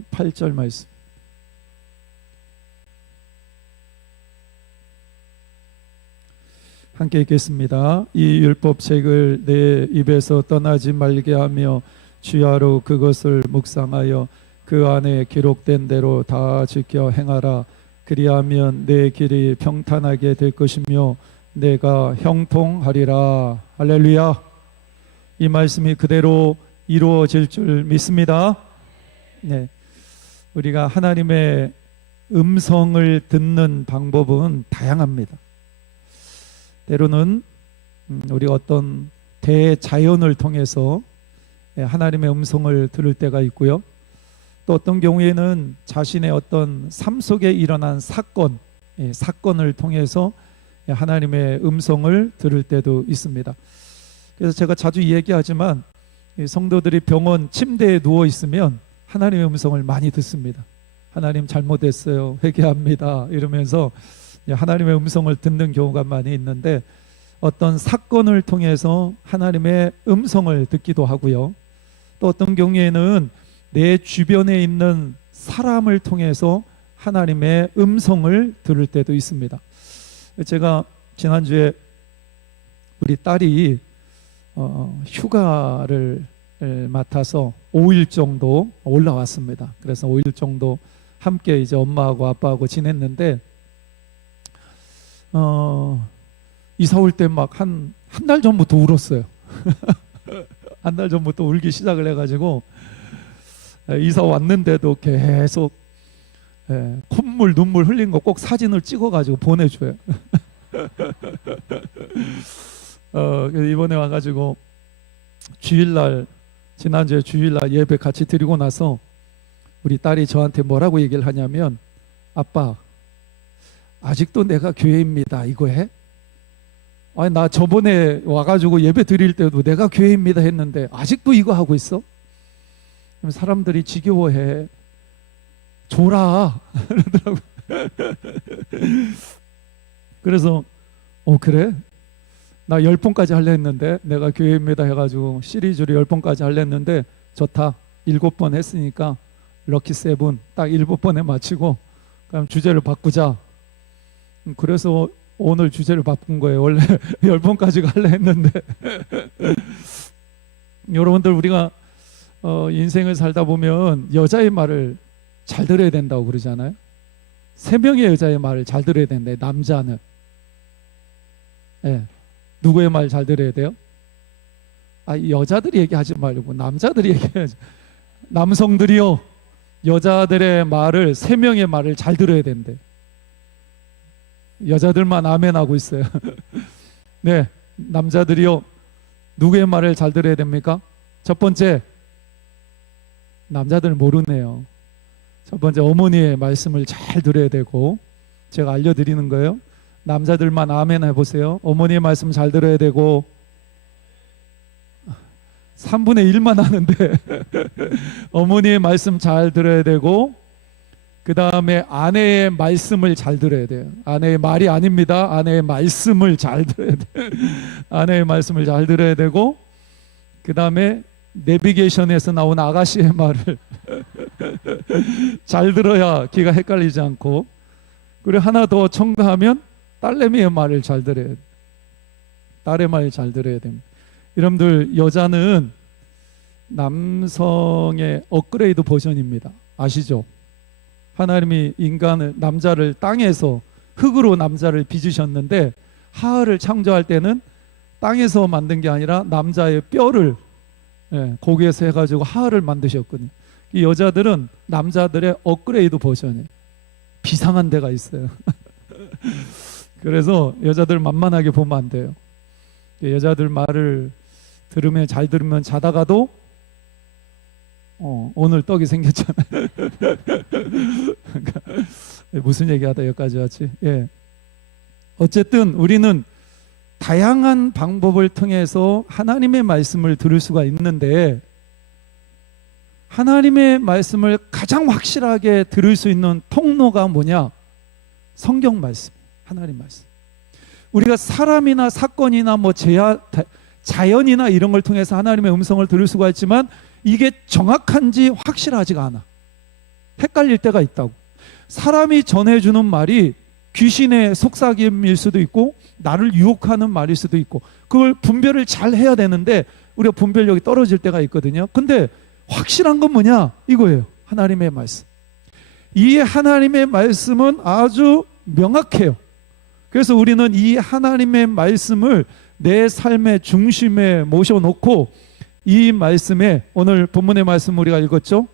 6장 8절 말씀. 함께 읽겠습니다. 이 율법책을 내 입에서 떠나지 말게 하며 주야로 그것을 묵상하여 그 안에 기록된 대로 다 지켜 행하라. 그리하면 내 길이 평탄하게 될 것이며 내가 형통하리라. 할렐루야. 이 말씀이 그대로 이루어질 줄 믿습니다. 네, 우리가 하나님의 음성을 듣는 방법은 다양합니다. 때로는 우리가 어떤 대자연을 통해서 하나님의 음성을 들을 때가 있고요. 또 어떤 경우에는 자신의 어떤 삶 속에 일어난 사건을 통해서 하나님의 음성을 들을 때도 있습니다. 그래서 제가 자주 얘기하지만 성도들이 병원 침대에 누워 있으면 하나님의 음성을 많이 듣습니다. 하나님 잘못했어요, 회개합니다 이러면서 하나님의 음성을 듣는 경우가 많이 있는데, 어떤 사건을 통해서 하나님의 음성을 듣기도 하고요. 또 어떤 경우에는 내 주변에 있는 사람을 통해서 하나님의 음성을 들을 때도 있습니다. 제가 지난주에 우리 딸이 휴가를 맡아서 5일 정도 올라왔습니다. 그래서 5일 정도 함께 이제 엄마하고 아빠하고 지냈는데, 이사 올 때 막 한 달 전부터 울었어요. 한 달 전부터 울기 시작을 해가지고 이사 왔는데도 계속 콧물 눈물 흘린 거 꼭 사진을 찍어가지고 보내줘요. 그래서 이번에 와가지고 지난주에 주일날 예배 같이 드리고 나서 우리 딸이 저한테 뭐라고 얘기를 하냐면, 아빠 아직도 내가 교회입니다 이거 해? 아니 나 저번에 와가지고 예배 드릴 때도 내가 교회입니다 했는데 아직도 이거 하고 있어? 그럼 사람들이 지겨워해. 줘라 그러더라고. 그래서 그래? 나 10번까지 하려 했는데, 내가 교회입니다 해가지고 시리즈로 10번까지 하려 했는데 좋다, 7번 했으니까 럭키 7 딱 7번에 마치고 그럼 주제를 바꾸자. 그래서 오늘 주제를 바꾼 거예요. 원래 10번까지 하려 했는데 여러분들, 우리가 인생을 살다 보면 여자의 말을 잘 들어야 된다고 그러잖아요. 3명의 여자의 말을 잘 들어야 된다. 남자는 누구의 말 잘 들어야 돼요? 여자들이 얘기하지 말고 남자들이 얘기해야죠. 남성들이요, 여자들의 말을 3명의 말을 잘 들어야 된대. 여자들만 아멘 하고 있어요. 네, 남자들이요, 누구의 말을 잘 들어야 됩니까? 첫 번째, 남자들 모르네요. 첫 번째, 어머니의 말씀을 잘 들어야 되고, 제가 알려드리는 거예요. 남자들만 아멘 해보세요. 어머니의 말씀 잘 들어야 되고, 3분의 1만 하는데 어머니의 말씀 잘 들어야 되고, 그 다음에 아내의 말씀을 잘 들어야 돼요. 아내의 말이 아닙니다. 아내의 말씀을 잘 들어야 돼요. 아내의 말씀을 잘 들어야 되고, 그 다음에 내비게이션에서 나온 아가씨의 말을 잘 들어야 귀가 헷갈리지 않고, 그리고 하나 더 첨가하면 딸내미의 말을 잘 들어야 돼요. 딸의 말을 잘 들어야 됩니다. 여러분들, 여자는 남성의 업그레이드 버전입니다. 아시죠? 하나님이 남자를 땅에서 흙으로 남자를 빚으셨는데, 하하를 창조할 때는 땅에서 만든 게 아니라 남자의 뼈를 거기에서 해가지고 하하를 만드셨거든요. 이 여자들은 남자들의 업그레이드 버전이에요. 비상한 데가 있어요. 그래서 여자들 만만하게 보면 안 돼요. 여자들 말을 잘 들으면 자다가도 오늘 떡이 생겼잖아요. 그러니까 무슨 얘기하다 여기까지 왔지? 어쨌든 우리는 다양한 방법을 통해서 하나님의 말씀을 들을 수가 있는데, 하나님의 말씀을 가장 확실하게 들을 수 있는 통로가 뭐냐? 성경 말씀, 하나님 말씀. 우리가 사람이나 사건이나 자연이나 이런 걸 통해서 하나님의 음성을 들을 수가 있지만, 이게 정확한지 확실하지가 않아. 헷갈릴 때가 있다고. 사람이 전해주는 말이 귀신의 속삭임일 수도 있고 나를 유혹하는 말일 수도 있고, 그걸 분별을 잘 해야 되는데 우리가 분별력이 떨어질 때가 있거든요. 근데 확실한 건 뭐냐? 이거예요. 하나님의 말씀. 이 하나님의 말씀은 아주 명확해요. 그래서 우리는 이 하나님의 말씀을 내 삶의 중심에 모셔놓고, 이 말씀에, 오늘 본문의 말씀 우리가 읽었죠?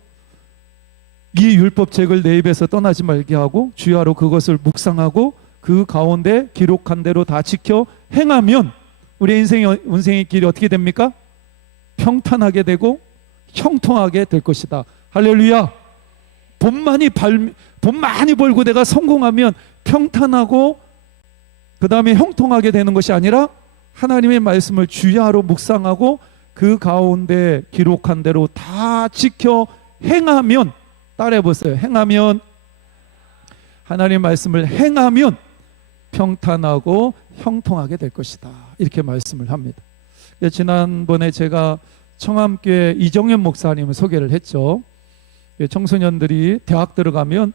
이 율법책을 내 입에서 떠나지 말게 하고 주야로 그것을 묵상하고 그 가운데 기록한 대로 다 지켜 행하면 우리 인생의 길이 어떻게 됩니까? 평탄하게 되고 형통하게 될 것이다. 할렐루야. 돈 많이 벌고 내가 성공하면 평탄하고 그 다음에 형통하게 되는 것이 아니라, 하나님의 말씀을 주야로 묵상하고 그 가운데 기록한 대로 다 지켜 행하면, 따라해 보세요. 행하면, 하나님의 말씀을 행하면 평탄하고 형통하게 될 것이다. 이렇게 말씀을 합니다. 지난번에 제가 청암교회 이정현 목사님을 소개를 했죠. 청소년들이 대학 들어가면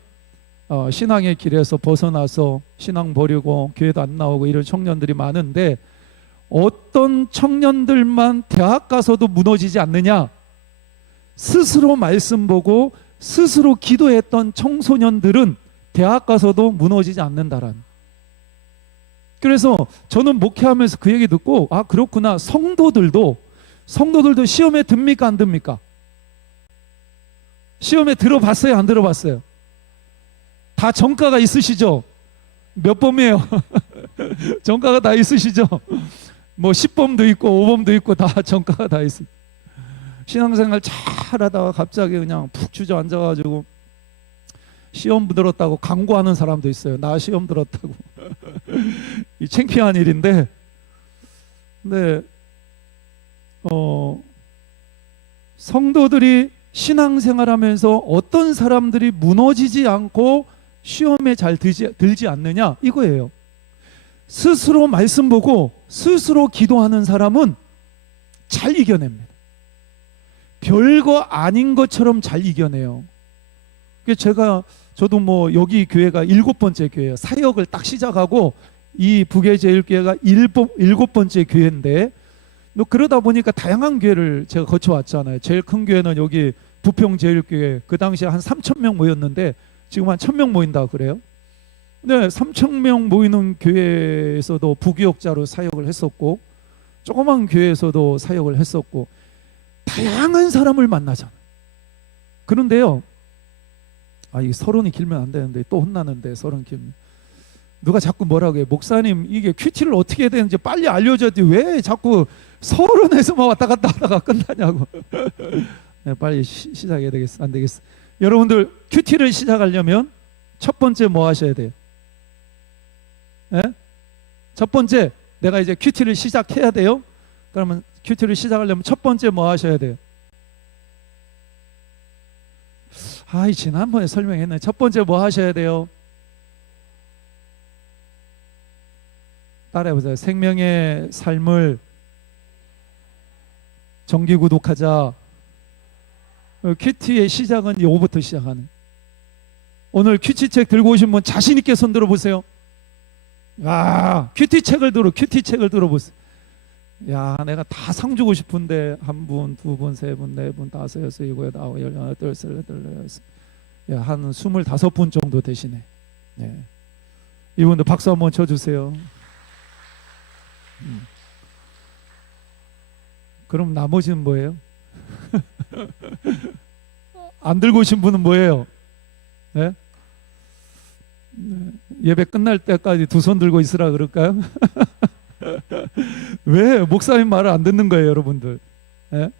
신앙의 길에서 벗어나서 신앙 버리고 교회도 안 나오고 이런 청년들이 많은데, 어떤 청년들만 대학 가서도 무너지지 않느냐? 스스로 말씀 보고 스스로 기도했던 청소년들은 대학 가서도 무너지지 않는다라는. 그래서 저는 목회하면서 그 얘기 듣고, 아 그렇구나. 성도들도 시험에 듭니까 안 듭니까? 시험에 들어봤어요 안 들어봤어요? 다 정가가 있으시죠? 몇 범이에요? 정가가 다 있으시죠? 뭐 10범도 있고 5범도 있고 다 정가가 다 있어요. 신앙생활 잘하다가 갑자기 그냥 푹 주저앉아가지고 시험 들었다고 광고하는 사람도 있어요. 나 시험 들었다고. 이 창피한 일인데, 근데 성도들이 신앙생활하면서 어떤 사람들이 무너지지 않고 시험에 잘 들지 않느냐, 이거예요. 스스로 말씀 보고 스스로 기도하는 사람은 잘 이겨냅니다. 별거 아닌 것처럼 잘 이겨내요. 저도 뭐 여기 교회가 7번째 교회예요. 사역을 딱 시작하고 이 북예제일교회가 7번째 교회인데, 그러다 보니까 다양한 교회를 제가 거쳐왔잖아요. 제일 큰 교회는 여기 부평제일교회, 그 당시에 한 3,000명 모였는데 지금 한 1,000명 모인다 그래요. 근데 3,000명 모이는 교회에서도 부교역자로 사역을 했었고, 조그만 교회에서도 사역을 했었고, 다양한 사람을 만나잖아요. 그런데요, 이 서론이 길면 안 되는데 또 혼나는데, 서론 길면 누가 자꾸 뭐라고 해요. 목사님 이게 큐티를 어떻게 해야 되는지 빨리 알려줘야지 왜 자꾸 서론에서만 왔다 갔다 하다가 끝나냐고. 네, 빨리 시작해야 되겠어. 안 되겠어. 여러분들 큐티를 시작하려면 첫 번째 뭐 하셔야 돼요? 네? 첫 번째, 내가 이제 큐티를 시작해야 돼요. 그러면 큐티를 시작하려면 첫 번째 뭐 하셔야 돼요? 지난번에 설명했네. 첫 번째 뭐 하셔야 돼요? 따라해보세요. 생명의 삶을 정기 구독하자. 큐티의 시작은 요거부터 시작하는. 오늘 큐티책 들고 오신 분 자신 있게 손 들어보세요. 큐티책을 들어보세요. 내가 다 상 주고 싶은데 1분, 2분, 3분, 4분, 5, 6, 7, 8, 9, 10, 11, 12, 한 25분 정도 되시네. 네. 이분들 박수 한번 쳐주세요. 그럼 나머지는 뭐예요? 안 들고 오신 분은 뭐예요? 네? 예배 끝날 때까지 두 손 들고 있으라 그럴까요? 왜 목사님 말을 안 듣는 거예요, 여러분들? 네?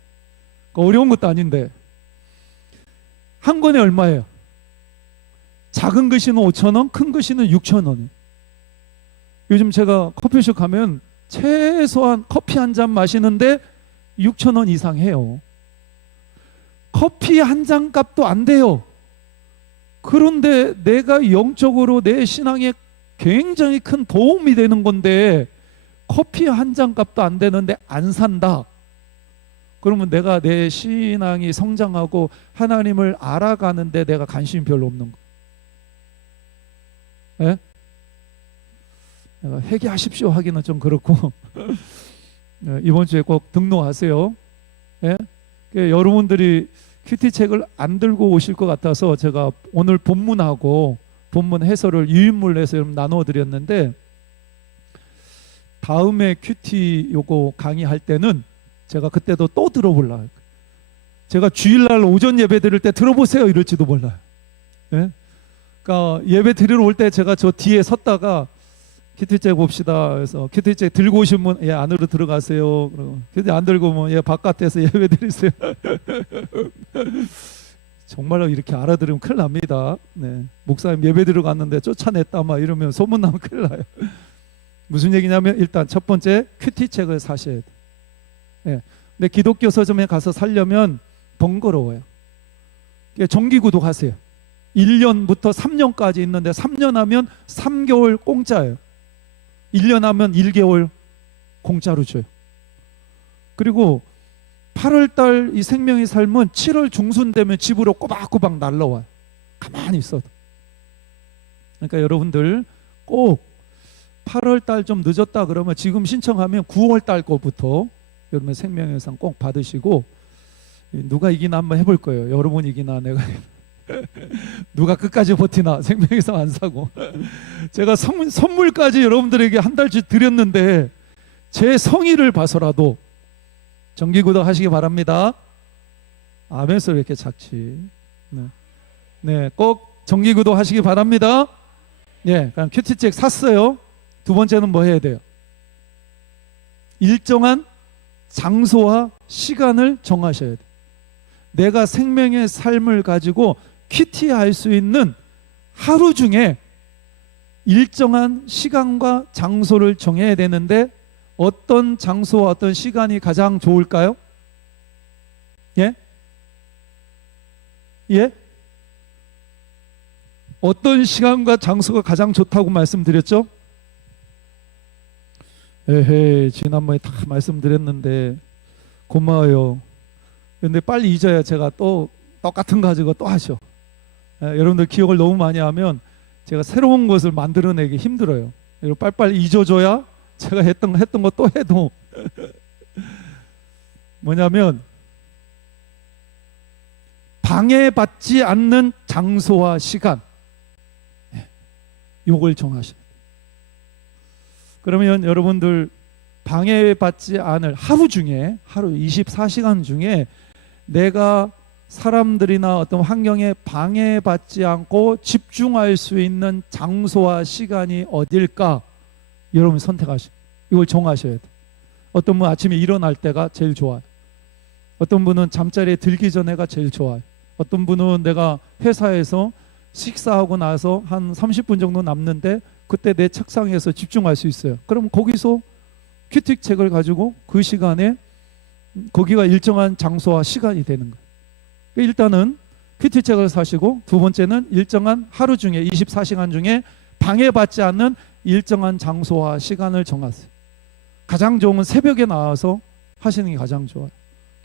어려운 것도 아닌데. 한 권에 얼마예요? 작은 글씨는 5,000원, 큰 글씨는 6,000원. 요즘 제가 커피숍 가면 최소한 커피 한 잔 마시는데 6,000원 이상 해요. 커피 한 잔 값도 안 돼요. 그런데 내가 영적으로 내 신앙에 굉장히 큰 도움이 되는 건데 커피 한 잔 값도 안 되는데 안 산다. 그러면 내가 내 신앙이 성장하고 하나님을 알아가는데 내가 관심이 별로 없는 거. 예? 내가 회개하십시오 하기는 좀 그렇고 이번 주에 꼭 등록하세요. 예? 여러분들이 큐티 책을 안 들고 오실 것 같아서 제가 오늘 본문하고 본문 해설을 유인물로 해서 여러분 나누어 드렸는데, 다음에 큐티 요거 강의할 때는 제가 그때도 또 들어볼라요. 제가 주일날 오전 예배 드릴 때 들어보세요 이럴지도 몰라요. 예? 그러니까 예배 드리러 올 때 제가 저 뒤에 섰다가 큐티책 봅시다. 그래서 큐티책 들고 오신 분, 예, 안으로 들어가세요. 그리고 큐티 안 들고 오면 예, 바깥에서 예배 드리세요. 정말로 이렇게 알아들으면 큰일 납니다. 네. 목사님 예배 들어갔는데 쫓아냈다 막 이러면 소문나면 큰일 나요. 무슨 얘기냐면, 일단 첫 번째 큐티책을 사셔야 돼요. 예. 근데 기독교 서점에 가서 살려면 번거로워요. 정기구독 하세요. 1년부터 3년까지 있는데 3년 하면 3개월 공짜예요. 1년 하면 1개월 공짜로 줘요. 그리고 8월달 이 생명의 삶은 7월 중순 되면 집으로 꼬박꼬박 날라와요. 가만히 있어도. 그러니까 여러분들 꼭 8월달 좀 늦었다 그러면 지금 신청하면 9월달 거부터 여러분 생명의 상 꼭 받으시고, 누가 이기나 한번 해볼 거예요. 여러분 이기나 내가 누가 끝까지 버티나. 생명의 상 안 사고 제가 선물까지 여러분들에게 한 달치 드렸는데 제 성의를 봐서라도 정기구독 하시기 바랍니다. 아멘서 왜 이렇게 작지? 네, 네, 꼭 정기구독 하시기 바랍니다. 예, 그냥 큐티책 샀어요. 두 번째는 뭐 해야 돼요? 일정한 장소와 시간을 정하셔야 돼요. 내가 생명의 삶을 가지고 큐티할 수 있는 하루 중에 일정한 시간과 장소를 정해야 되는데, 어떤 장소와 어떤 시간이 가장 좋을까요? 예? 예? 어떤 시간과 장소가 가장 좋다고 말씀드렸죠? 에헤이, 지난번에 다 말씀드렸는데 고마워요. 근데 빨리 잊어야 제가 또 똑같은 거 가지고 또 하셔. 여러분들 기억을 너무 많이 하면 제가 새로운 것을 만들어내기 힘들어요. 여러분 빨리빨리 잊어줘야 제가 했던 거 또 해도 뭐냐면, 방해받지 않는 장소와 시간, 요걸 정하셔야 돼요. 그러면 여러분들 방해받지 않을 하루 중에, 하루 24시간 중에 내가 사람들이나 어떤 환경에 방해받지 않고 집중할 수 있는 장소와 시간이 어딜까? 여러분 선택하시고 이걸 정하셔야 돼요. 어떤 분은 아침에 일어날 때가 제일 좋아요. 어떤 분은 잠자리에 들기 전에가 제일 좋아요. 어떤 분은 내가 회사에서 식사하고 나서 한 30분 정도 남는데 그때 내 책상에서 집중할 수 있어요. 그럼 거기서 큐티책을 가지고 그 시간에 거기가 일정한 장소와 시간이 되는 거예요. 일단은 큐티책을 사시고, 두 번째는 일정한 하루 중에 24시간 중에 방해받지 않는 일정한 장소와 시간을 정하세요. 가장 좋은 건 새벽에 나와서 하시는 게 가장 좋아요.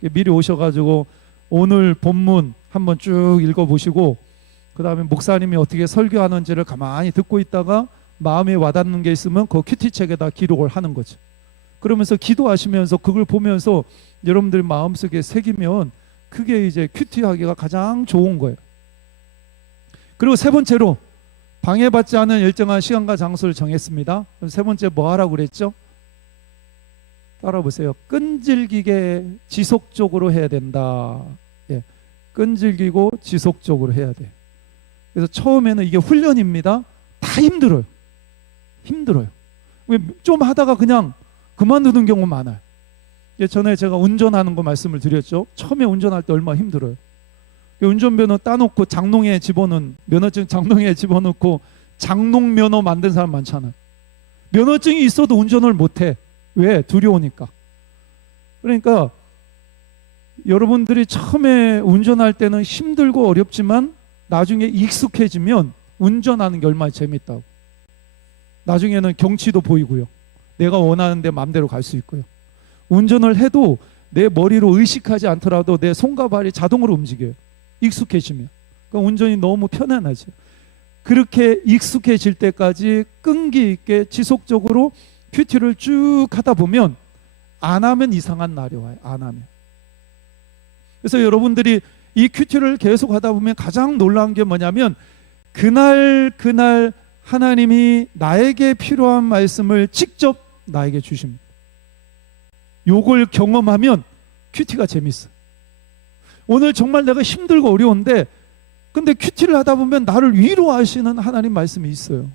미리 오셔가지고 오늘 본문 한번 쭉 읽어보시고, 그 다음에 목사님이 어떻게 설교하는지를 가만히 듣고 있다가 마음에 와닿는 게 있으면 그 큐티책에다 기록을 하는 거죠. 그러면서 기도하시면서 그걸 보면서 여러분들 마음속에 새기면 그게 이제 큐티하기가 가장 좋은 거예요. 그리고 세 번째로, 방해받지 않은 일정한 시간과 장소를 정했습니다. 그럼 세 번째 뭐 하라고 그랬죠? 따라 보세요. 끈질기게 지속적으로 해야 된다. 예, 끈질기고 지속적으로 해야 돼. 그래서 처음에는 이게 훈련입니다. 다 힘들어요. 왜 좀 하다가 그냥 그만두는 경우 많아요. 전에 제가 운전하는 거 말씀을 드렸죠. 처음에 운전할 때 얼마나 힘들어요. 운전면허 따놓고 장롱에 집어넣은, 면허증 장롱에 집어넣고 장롱면허 만든 사람 많잖아요. 면허증이 있어도 운전을 못해. 왜? 두려우니까. 그러니까 여러분들이 처음에 운전할 때는 힘들고 어렵지만 나중에 익숙해지면 운전하는 게 얼마나 재밌다고. 나중에는 경치도 보이고요. 내가 원하는 데 마음대로 갈 수 있고요. 운전을 해도 내 머리로 의식하지 않더라도 내 손과 발이 자동으로 움직여요. 익숙해지면. 그러니까 운전이 너무 편안하죠. 그렇게 익숙해질 때까지 끈기 있게 지속적으로 큐티를 쭉 하다 보면 안 하면 이상한 날이 와요. 안 하면. 그래서 여러분들이 이 큐티를 계속 하다 보면 가장 놀라운 게 뭐냐면 그날 하나님이 나에게 필요한 말씀을 직접 나에게 주십니다. 요걸 경험하면 큐티가 재밌어요. 오늘 정말 내가 힘들고 어려운데 근데 큐티를 하다 보면 나를 위로하시는 하나님 말씀이 있어요.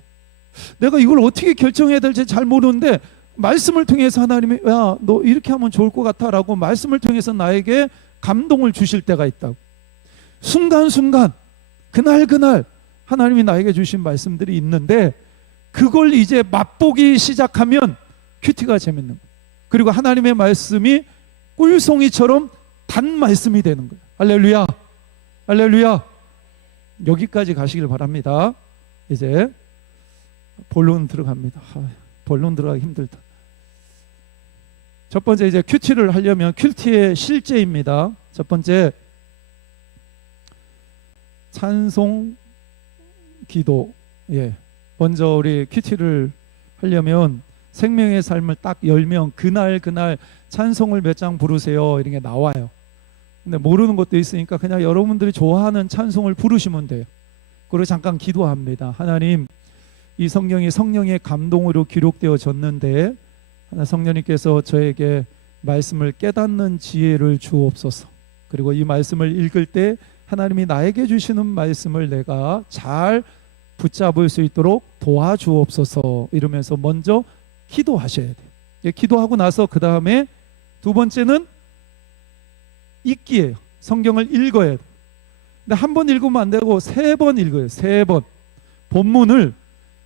내가 이걸 어떻게 결정해야 될지 잘 모르는데 말씀을 통해서 하나님이 야, 너 이렇게 하면 좋을 것 같아 라고 말씀을 통해서 나에게 감동을 주실 때가 있다고. 순간순간 그날 하나님이 나에게 주신 말씀들이 있는데 그걸 이제 맛보기 시작하면 큐티가 재밌는 거예요. 그리고 하나님의 말씀이 꿀송이처럼 단 말씀이 되는 거예요. 할렐루야, 할렐루야. 여기까지 가시길 바랍니다. 이제 본론 들어갑니다. 본론 들어가기 힘들다. 첫 번째 이제 큐티를 하려면 큐티의 실제입니다. 첫 번째 찬송 기도. 먼저 우리 큐티를 하려면 생명의 삶을 딱 열면 그날 찬송을 몇 장 부르세요 이런 게 나와요. 근데 모르는 것도 있으니까 그냥 여러분들이 좋아하는 찬송을 부르시면 돼요. 그리고 잠깐 기도합니다. 하나님, 이 성경이 성령의 감동으로 기록되어졌는데 하나 성령님께서 저에게 말씀을 깨닫는 지혜를 주옵소서. 그리고 이 말씀을 읽을 때 하나님이 나에게 주시는 말씀을 내가 잘 붙잡을 수 있도록 도와주옵소서. 이러면서 먼저 기도하셔야 돼요. 기도하고 나서 그 다음에 두 번째는 읽기예요. 성경을 읽어야 돼요. 근데 한 번 읽으면 안 되고 3번 읽어요. 3번. 본문을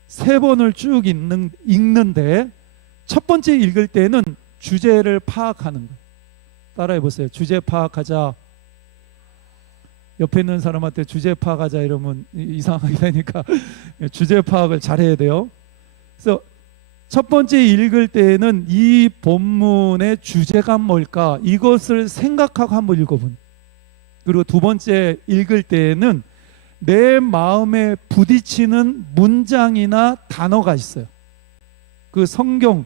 3번을 쭉 읽는데 첫 번째 읽을 때는 주제를 파악하는 거예요. 따라해 보세요. 주제 파악하자. 옆에 있는 사람한테 주제 파악하자 이러면 이상하게 되니까 주제 파악을 잘해야 돼요. 그래서 첫 번째 읽을 때에는 이 본문의 주제가 뭘까 이것을 생각하고 한번 읽어본. 그리고 두 번째 읽을 때에는 내 마음에 부딪히는 문장이나 단어가 있어요. 그 성경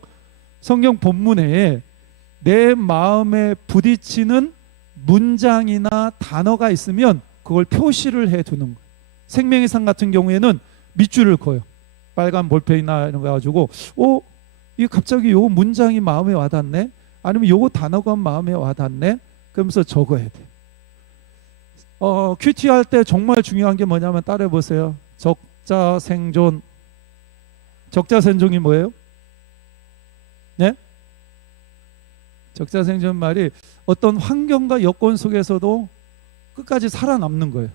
본문에 내 마음에 부딪히는 문장이나 단어가 있으면 그걸 표시를 해두는 거예요. 생명의 상 같은 경우에는 밑줄을 그어요. 빨간 볼펜이나 이런 거 가지고 이 갑자기 요 문장이 마음에 와닿네, 아니면 요 단어가 마음에 와닿네, 그러면서 적어야 돼. 큐티 할 때 정말 중요한 게 뭐냐면 따라해 보세요. 적자생존. 적자생존이 뭐예요? 네? 적자생존 말이 어떤 환경과 여건 속에서도 끝까지 살아남는 거예요.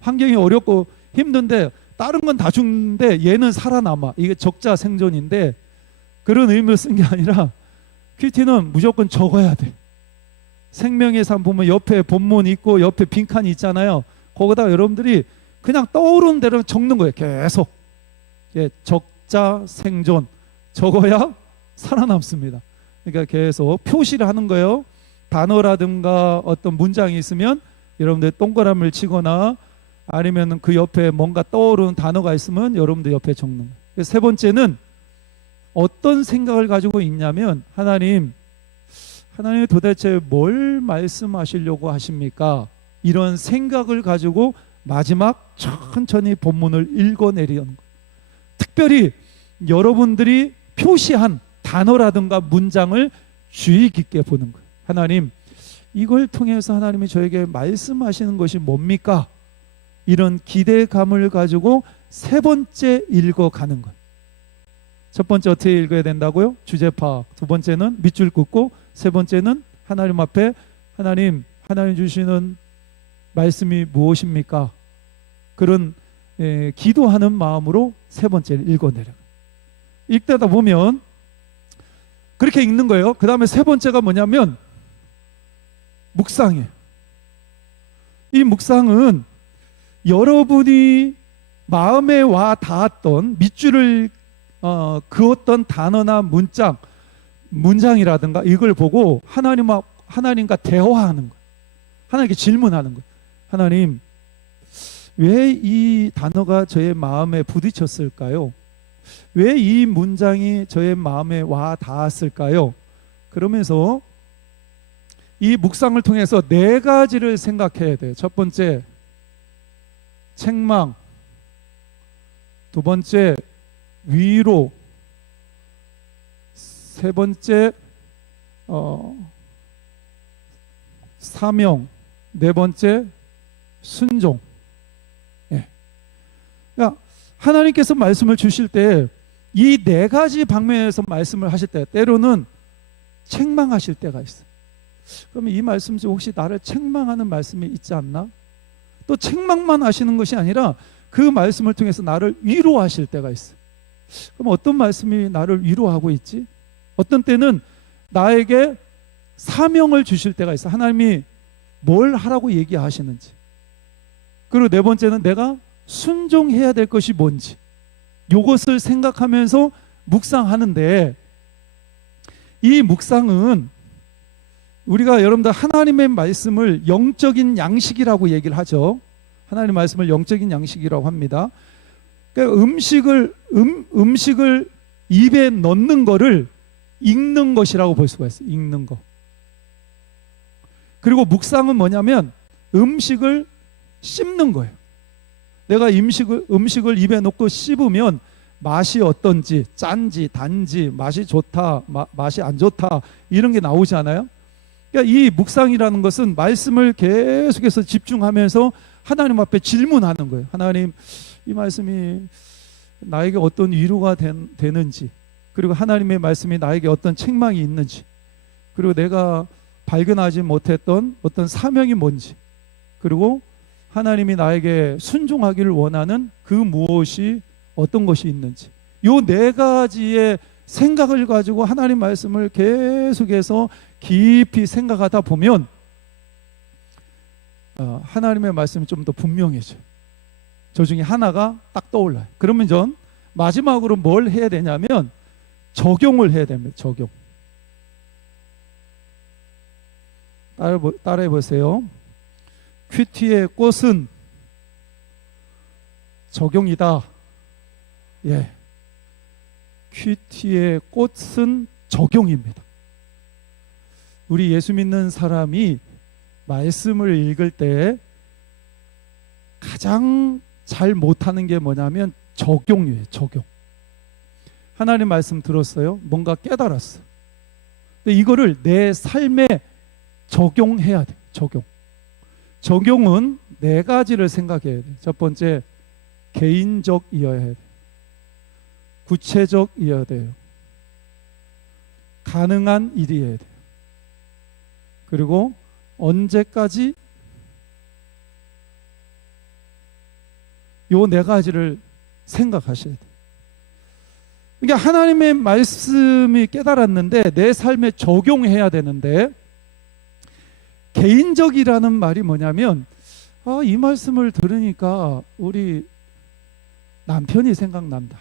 환경이 어렵고 힘든데 다른 건 다 죽는데 얘는 살아남아. 이게 적자생존인데 그런 의미를 쓴 게 아니라 큐티는 무조건 적어야 돼. 생명의 삶 보면 옆에 본문 있고 옆에 빈칸이 있잖아요. 거기다가 여러분들이 그냥 떠오르는 대로 적는 거예요. 계속. 적자생존 적어야 살아남습니다. 그러니까 계속 표시를 하는 거예요. 단어라든가 어떤 문장이 있으면 여러분들 동그라미를 치거나 아니면 그 옆에 뭔가 떠오르는 단어가 있으면 여러분들 옆에 적는 거예요. 세 번째는 어떤 생각을 가지고 있냐면 하나님이 도대체 뭘 말씀하시려고 하십니까? 이런 생각을 가지고 마지막 천천히 본문을 읽어내려는 거예요. 특별히 여러분들이 표시한 단어라든가 문장을 주의 깊게 보는 거예요. 하나님, 이걸 통해서 하나님이 저에게 말씀하시는 것이 뭡니까? 이런 기대감을 가지고 세 번째 읽어가는 거예요. 첫 번째 어떻게 읽어야 된다고요? 주제 파악. 두 번째는 밑줄 긋고, 세 번째는 하나님 앞에 하나님 주시는 말씀이 무엇입니까? 그런 기도하는 마음으로 세 번째를 읽어내려요. 읽다가 보면 그렇게 읽는 거예요. 그 다음에 세 번째가 뭐냐면 묵상이에요. 이 묵상은 여러분이 마음에 와 닿았던 밑줄을 그었던 단어나 문장이라든가 이걸 보고 하나님과 대화하는 거예요. 하나님께 질문하는 거예요. 하나님, 왜 이 단어가 저의 마음에 부딪혔을까요? 왜 이 문장이 저의 마음에 와 닿았을까요? 그러면서 이 묵상을 통해서 네 가지를 생각해야 돼요. 첫 번째, 책망. 두 번째, 위로. 세 번째, 사명. 네 번째, 순종. 예. 그러니까 하나님께서 말씀을 주실 때 이 네 가지 방면에서 말씀을 하실 때 때로는 책망하실 때가 있어요. 그러면 이 말씀 중 혹시 나를 책망하는 말씀이 있지 않나? 또 책망만 하시는 것이 아니라 그 말씀을 통해서 나를 위로하실 때가 있어요. 그럼 어떤 말씀이 나를 위로하고 있지? 어떤 때는 나에게 사명을 주실 때가 있어요. 하나님이 뭘 하라고 얘기하시는지. 그리고 네 번째는 내가 순종해야 될 것이 뭔지, 이것을 생각하면서 묵상하는데, 이 묵상은 우리가 여러분들 하나님의 말씀을 영적인 양식이라고 얘기를 하죠. 하나님의 말씀을 영적인 양식이라고 합니다. 그러니까 음식을 입에 넣는 거를 읽는 것이라고 볼 수가 있어요. 읽는 거. 그리고 묵상은 뭐냐면 음식을 씹는 거예요. 내가 음식을 입에 넣고 씹으면 맛이 어떤지, 짠지, 단지, 맛이 좋다, 맛이 안 좋다, 이런 게 나오지 않아요? 그러니까 이 묵상이라는 것은 말씀을 계속해서 집중하면서 하나님 앞에 질문하는 거예요. 하나님, 이 말씀이 나에게 어떤 위로가 되는지, 그리고 하나님의 말씀이 나에게 어떤 책망이 있는지, 그리고 내가 발견하지 못했던 어떤 사명이 뭔지, 그리고 하나님이 나에게 순종하기를 원하는 그 무엇이 어떤 것이 있는지, 요 네 가지의 생각을 가지고 하나님 말씀을 계속해서 깊이 생각하다 보면 하나님의 말씀이 좀 더 분명해져요. 저 중에 하나가 딱 떠올라요. 그러면 전 마지막으로 뭘 해야 되냐면 적용을 해야 됩니다. 적용. 따라해 보세요. 큐티의 꽃은 적용이다. 예. 큐티의 꽃은 적용입니다. 우리 예수 믿는 사람이 말씀을 읽을 때 가장 잘 못하는 게 뭐냐면 적용이에요. 적용. 하나님 말씀 들었어요. 뭔가 깨달았어. 근데 이거를 내 삶에 적용해야 돼요. 적용. 적용은 네 가지를 생각해야 돼요. 첫 번째, 개인적이어야 해요. 구체적이어야 돼요. 가능한 일이어야 돼요. 그리고 언제까지, 요 네 가지를 생각하셔야 돼요. 그러니까 하나님의 말씀이 깨달았는데 내 삶에 적용해야 되는데, 개인적이라는 말이 뭐냐면 이 말씀을 들으니까 우리 남편이 생각난다.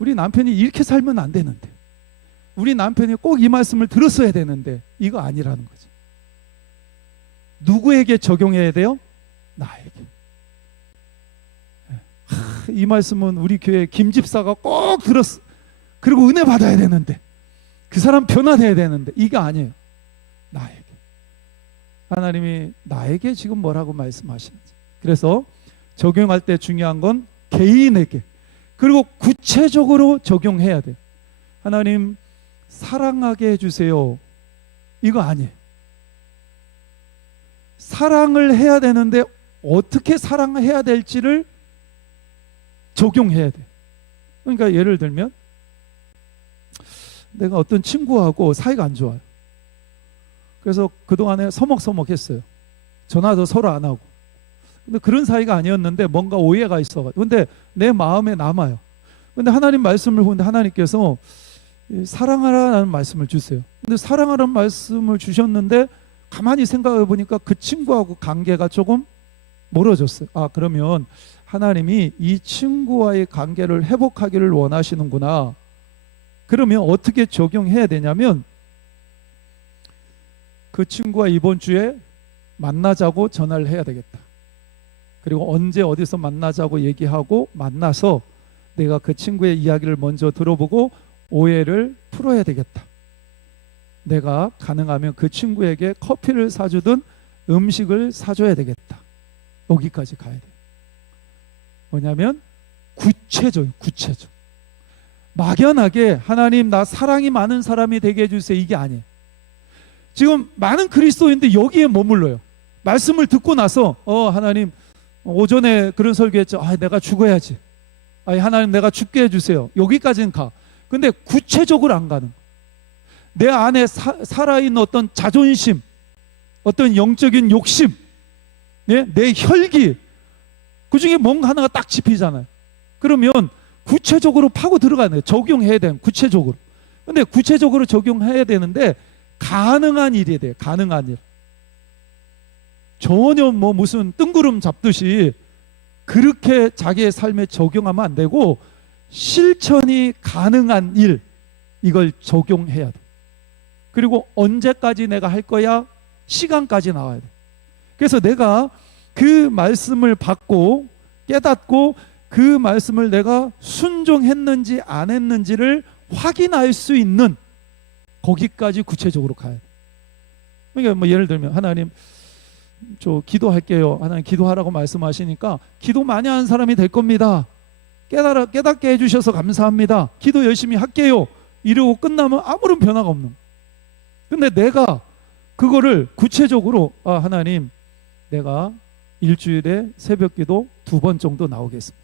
우리 남편이 이렇게 살면 안 되는데, 우리 남편이 꼭 이 말씀을 들었어야 되는데, 이거 아니라는 거죠. 누구에게 적용해야 돼요? 나에게. 이 말씀은 우리 교회 김 집사가 꼭 들었어. 그리고 은혜 받아야 되는데, 그 사람 변화돼야 되는데, 이게 아니에요. 나에게. 하나님이 나에게 지금 뭐라고 말씀하시는지. 그래서 적용할 때 중요한 건 개인에게, 그리고 구체적으로 적용해야 돼요. 하나님, 사랑하게 해주세요. 이거 아니에요. 사랑을 해야 되는데 어떻게 사랑해야 될지를 적용해야 돼요. 그러니까 예를 들면 내가 어떤 친구하고 사이가 안 좋아요. 그래서 그동안에 서먹서먹했어요. 전화도 서로 안 하고. 근데 그런 사이가 아니었는데 뭔가 오해가 있어가지고. 근데 내 마음에 남아요. 근데 하나님 말씀을 보는데 하나님께서 사랑하라는 말씀을 주세요. 근데 사랑하라는 말씀을 주셨는데 가만히 생각해 보니까 그 친구하고 관계가 조금 멀어졌어요. 그러면 하나님이 이 친구와의 관계를 회복하기를 원하시는구나. 그러면 어떻게 적용해야 되냐면 그 친구가 이번 주에 만나자고 전화를 해야 되겠다. 그리고 언제 어디서 만나자고 얘기하고 만나서 내가 그 친구의 이야기를 먼저 들어보고 오해를 풀어야 되겠다. 내가 가능하면 그 친구에게 커피를 사주든 음식을 사줘야 되겠다. 여기까지 가야 돼. 뭐냐면 구체적. 막연하게 하나님 나 사랑이 많은 사람이 되게 해주세요, 이게 아니에요. 지금 많은 그리스도인들 여기에 머물러요. 말씀을 듣고 나서 하나님 오전에 그런 설교했죠. 내가 죽어야지. 하나님 내가 죽게 해주세요. 여기까지는 가. 근데 구체적으로 안 가는 거예요. 내 안에 살아있는 어떤 자존심, 어떤 영적인 욕심, 내 혈기, 그 중에 뭔가 하나가 딱 짚이잖아요. 그러면 구체적으로 파고 들어가는 거예요. 적용해야 돼요. 구체적으로. 근데 구체적으로 적용해야 되는데 가능한 일이 돼요. 가능한 일. 전혀 무슨 뜬구름 잡듯이 그렇게 자기의 삶에 적용하면 안 되고 실천이 가능한 일, 이걸 적용해야 돼. 그리고 언제까지 내가 할 거야? 시간까지 나와야 돼. 그래서 내가 그 말씀을 받고 깨닫고 그 말씀을 내가 순종했는지 안 했는지를 확인할 수 있는 거기까지 구체적으로 가야 돼. 그러니까 예를 들면 하나님 저 기도할게요. 하나님 기도하라고 말씀하시니까 기도 많이 하는 사람이 될 겁니다. 깨닫게 해주셔서 감사합니다. 기도 열심히 할게요. 이러고 끝나면 아무런 변화가 없는 거예요. 근데 내가 그거를 구체적으로 하나님 내가 일주일에 새벽기도 2번 정도 나오겠습니다.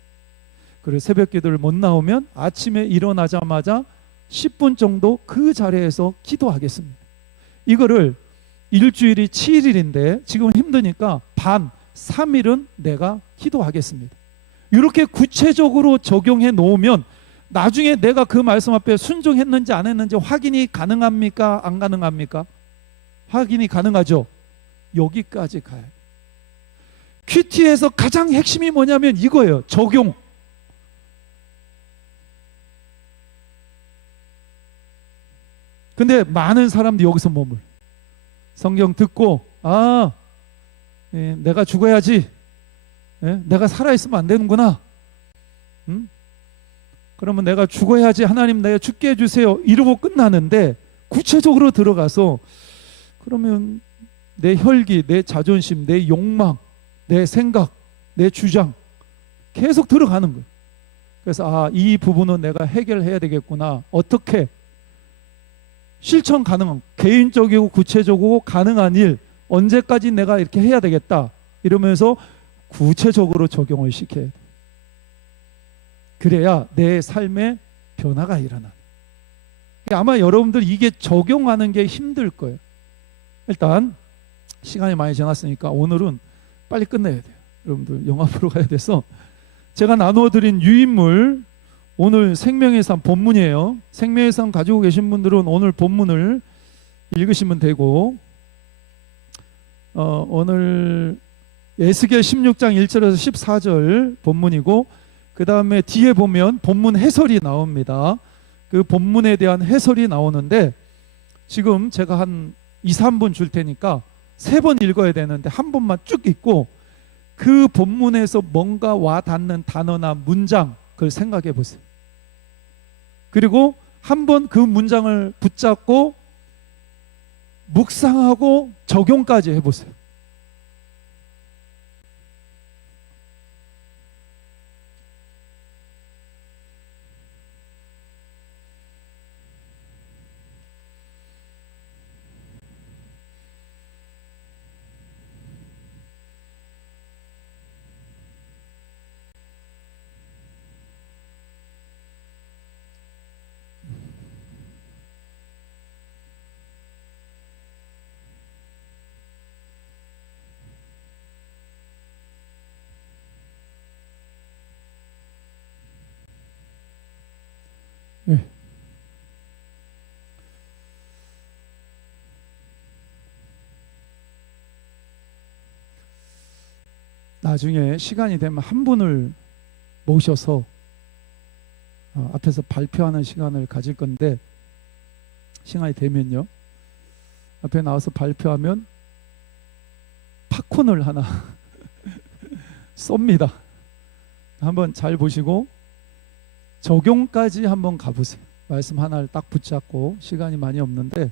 그리고 새벽기도를 못 나오면 아침에 일어나자마자 10분 정도 그 자리에서 기도하겠습니다. 이거를 일주일이 7일인데 지금 힘드니까 3일은 내가 기도하겠습니다. 이렇게 구체적으로 적용해 놓으면 나중에 내가 그 말씀 앞에 순종했는지 안 했는지 확인이 가능합니까? 안 가능합니까? 확인이 가능하죠. 여기까지 가야 돼요. 큐티에서 가장 핵심이 뭐냐면 이거예요. 적용. 근데 많은 사람들이 여기서 머물. 성경 듣고 내가 죽어야지. 내가 살아있으면 안 되는구나. 그러면 내가 죽어야지. 하나님 내가 죽게 해주세요. 이러고 끝나는데 구체적으로 들어가서 그러면 내 혈기, 내 자존심, 내 욕망, 내 생각, 내 주장 계속 들어가는 거예요. 그래서 이 부분은 내가 해결해야 되겠구나. 어떻게? 실천 가능한, 개인적이고 구체적이고 가능한 일, 언제까지 내가 이렇게 해야 되겠다 이러면서 구체적으로 적용을 시켜야 돼. 그래야 내 삶에 변화가 일어나. 아마 여러분들 이게 적용하는 게 힘들 거예요. 일단 시간이 많이 지났으니까 오늘은 빨리 끝내야 돼요. 여러분들 영화 보러 가야 돼서 제가 나누어드린 유인물, 오늘 생명의 삶 본문이에요. 생명의 삶 가지고 계신 분들은 오늘 본문을 읽으시면 되고, 오늘 에스겔 16장 1절에서 14절 본문이고, 그 다음에 뒤에 보면 본문 해설이 나옵니다. 그 본문에 대한 해설이 나오는데 지금 제가 한 2, 3분 줄 테니까 3번 읽어야 되는데 한 번만 쭉 읽고 그 본문에서 뭔가 와 닿는 단어나 문장 그걸 생각해 보세요. 그리고 한번 그 문장을 붙잡고 묵상하고 적용까지 해보세요. 네. 나중에 시간이 되면 한 분을 모셔서 앞에서 발표하는 시간을 가질 건데 시간이 되면요. 앞에 나와서 발표하면 팝콘을 하나 쏩니다. 한번 잘 보시고 적용까지 한번 가보세요. 말씀 하나를 딱 붙잡고, 시간이 많이 없는데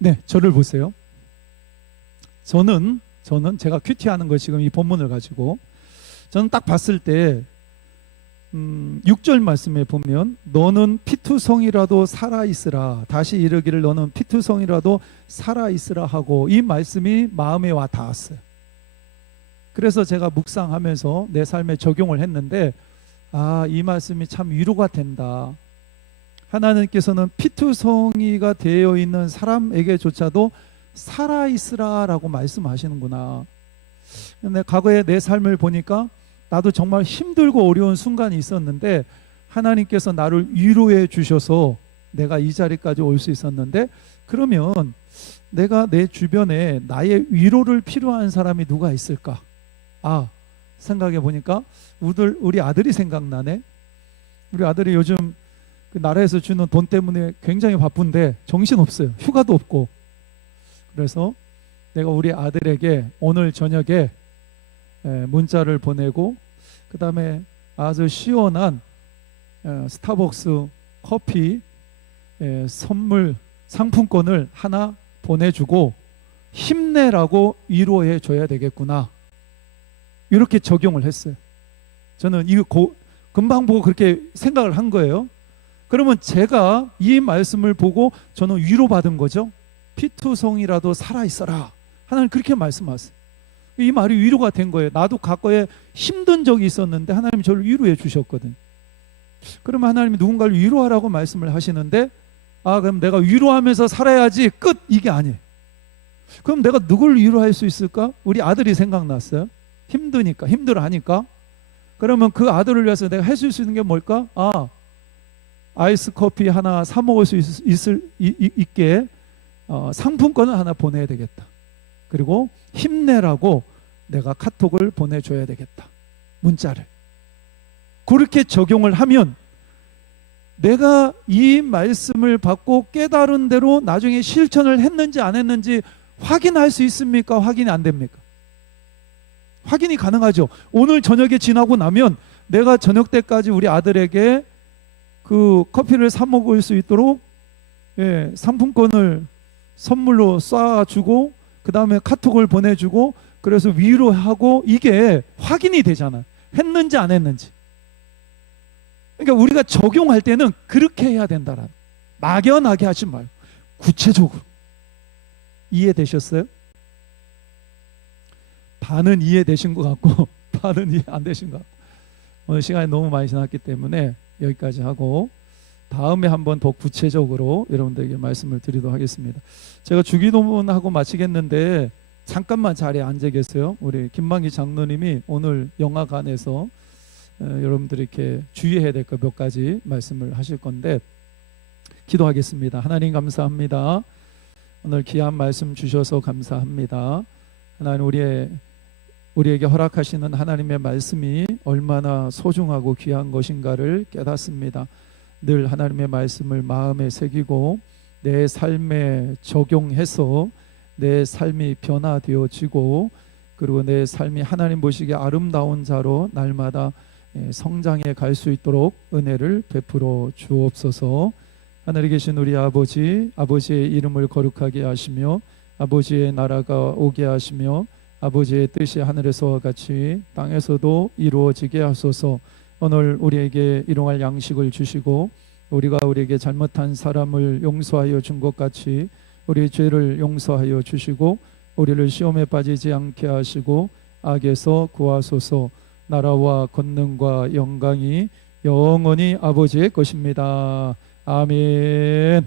네, 저를 보세요. 저는 제가 큐티하는 거 지금 이 본문을 가지고 저는 딱 봤을 때 6절 말씀에 보면 너는 피투성이라도 살아있으라, 다시 이르기를 너는 피투성이라도 살아있으라 하고, 이 말씀이 마음에 와 닿았어요. 그래서 제가 묵상하면서 내 삶에 적용을 했는데, 아, 이 말씀이 참 위로가 된다. 하나님께서는 피투성이가 되어 있는 사람에게조차도 살아있으라 라고 말씀하시는구나. 근데 과거에 내 삶을 보니까 나도 정말 힘들고 어려운 순간이 있었는데 하나님께서 나를 위로해 주셔서 내가 이 자리까지 올 수 있었는데, 그러면 내가 내 주변에 나의 위로를 필요한 사람이 누가 있을까? 아, 생각해 보니까 우리 아들이 생각나네. 우리 아들이 요즘 그 나라에서 주는 돈 때문에 굉장히 바쁜데 정신없어요. 휴가도 없고. 그래서 내가 우리 아들에게 오늘 저녁에 문자를 보내고, 그 다음에 아주 시원한 스타벅스 커피 선물 상품권을 하나 보내주고 힘내라고 위로해 줘야 되겠구나, 이렇게 적용을 했어요. 저는 이거 금방 보고 그렇게 생각을 한 거예요. 그러면 제가 이 말씀을 보고 저는 위로받은 거죠. 피투성이라도 살아있어라, 하나님 그렇게 말씀하세요. 이 말이 위로가 된 거예요. 나도 과거에 힘든 적이 있었는데 하나님이 저를 위로해 주셨거든요. 그러면 하나님이 누군가를 위로하라고 말씀을 하시는데, 아, 그럼 내가 위로하면서 살아야지 끝, 이게 아니에요. 그럼 내가 누굴 위로할 수 있을까? 우리 아들이 생각났어요. 힘드니까, 힘들어하니까. 그러면 그 아들을 위해서 내가 해줄 수 있는 게 뭘까? 아, 아이스 커피 하나 사 먹을 수 있게 상품권을 하나 보내야 되겠다. 그리고 힘내라고 내가 카톡을 보내줘야 되겠다, 문자를. 그렇게 적용을 하면 내가 이 말씀을 받고 깨달은 대로 나중에 실천을 했는지 안 했는지 확인할 수 있습니까? 확인이 안 됩니까? 확인이 가능하죠. 오늘 저녁에 지나고 나면 내가 저녁 때까지 우리 아들에게 그 커피를 사 먹을 수 있도록 상품권을 선물로 쏴주고, 그 다음에 카톡을 보내주고, 그래서 위로하고, 이게 확인이 되잖아요. 했는지 안 했는지. 그러니까 우리가 적용할 때는 그렇게 해야 된다라는, 막연하게 하지 말고 구체적으로. 이해되셨어요? 반은 이해되신 것 같고 반은 이해 안 되신 것 같고, 오늘 시간이 너무 많이 지났기 때문에 여기까지 하고 다음에 한번 더 구체적으로 여러분들에게 말씀을 드리도록 하겠습니다. 제가 주기도문하고 마치겠는데 잠깐만 자리에 앉아 계세요. 우리 김만기 장로님이 오늘 영화관에서 여러분들이 이렇게 주의해야 될 것 몇 가지 말씀을 하실 건데, 기도하겠습니다. 하나님 감사합니다. 오늘 귀한 말씀 주셔서 감사합니다. 하나님, 우리에게 허락하시는 하나님의 말씀이 얼마나 소중하고 귀한 것인가를 깨닫습니다. 늘 하나님의 말씀을 마음에 새기고 내 삶에 적용해서 내 삶이 변화되어지고, 그리고 내 삶이 하나님 보시기에 아름다운 자로 날마다 성장해 갈 수 있도록 은혜를 베풀어 주옵소서. 하늘에 계신 우리 아버지, 아버지의 이름을 거룩하게 하시며 아버지의 나라가 오게 하시며 아버지의 뜻이 하늘에서와 같이 땅에서도 이루어지게 하소서. 오늘 우리에게 일용할 양식을 주시고 우리가 우리에게 잘못한 사람을 용서하여 준 것 같이 우리 죄를 용서하여 주시고 우리를 시험에 빠지지 않게 하시고 악에서 구하소서. 나라와 권능과 영광이 영원히 아버지의 것입니다. 아멘.